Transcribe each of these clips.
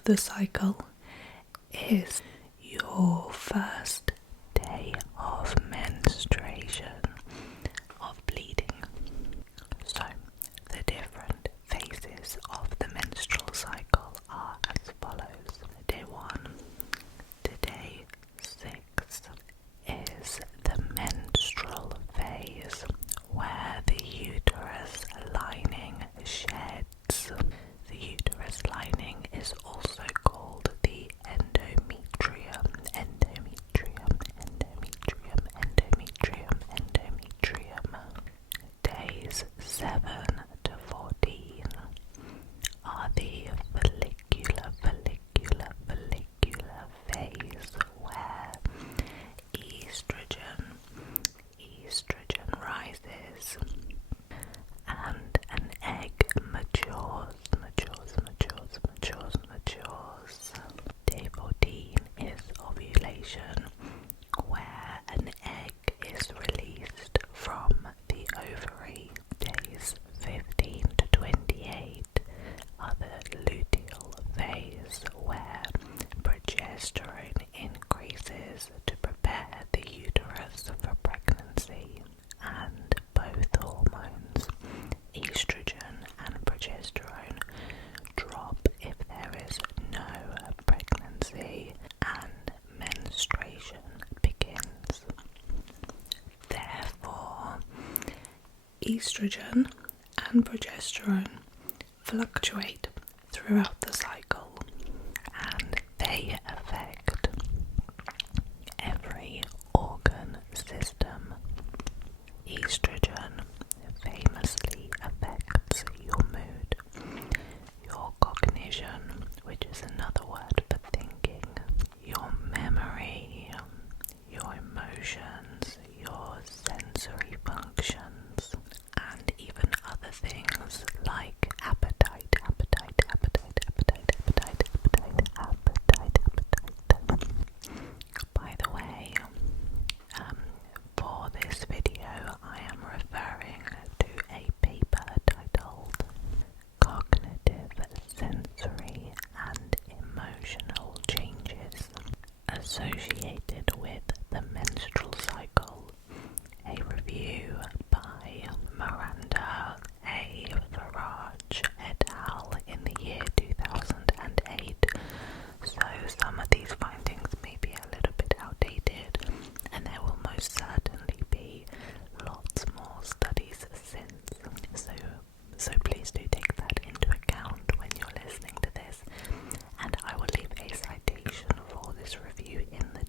of the cycle is your first day of menstruation, of bleeding. So, the different phases of the menstrual cycle are as follows. Day 1 to day 6 is the menstrual phase, where the uterus lining sheds. The uterus lining is also called the endometrium. Days 7 to 14 are the follicular phase, where estrogen rises and an egg matures. Day 14 is ovulation, where an egg is released from the ovary. Days 15 to 28 are the luteal phase, where progesterone increases to prepare the uterus for pregnancy, and both hormones, estrogen and progesterone, drop if there is no pregnancy and menstruation begins. Therefore, estrogen and progesterone fluctuate throughout the cycle, and they affect every organ system. Estrogen famously affects your mood, your cognition, which is another word for thinking, your memory, your emotions, your sensory functions, and even other things like appetite. By the way, for this video I am referring to a paper titled Cognitive, Sensory and Emotional Changes Associated with the Menstrual Cycle, a review by Miranda A. Farage et al. In the year 2008. So some of these findings may be a little bit outdated, and there will most certainly be lots more studies since. So please do take that into account when you're listening to this, and I will leave a citation for this review in the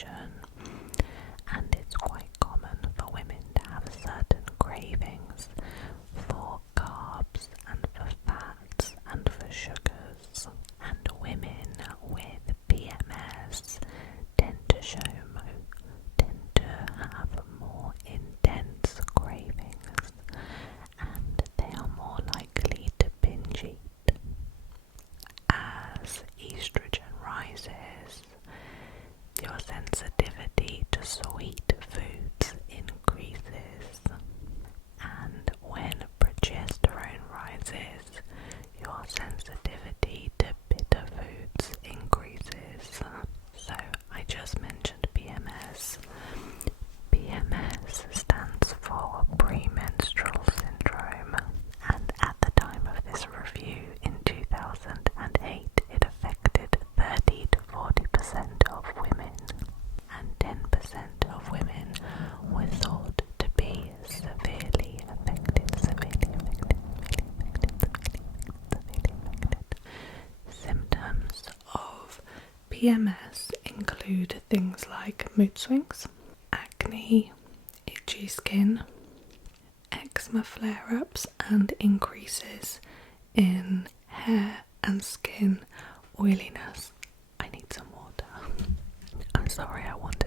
menstruation, and it's quite common for women to have certain cravings for carbs and for fats and for sugars. And women with PMS tend to have more intense cravings, and they are more likely to binge eat. As estrogen rises, your sensitivity to sweet foods increases, and when progesterone rises, your sensitivity to bitter foods increases. So I just mentioned PMS. PMS stands for premenstrual syndrome, and at the time of this review in 2008, it affected 30 to 40% of women, and 10% of women were thought to be severely affected. Symptoms of PMS include things like mood swings, acne, itchy skin, eczema flare-ups, and increases in hair and skin oiliness. I need some water. I'm sorry, I want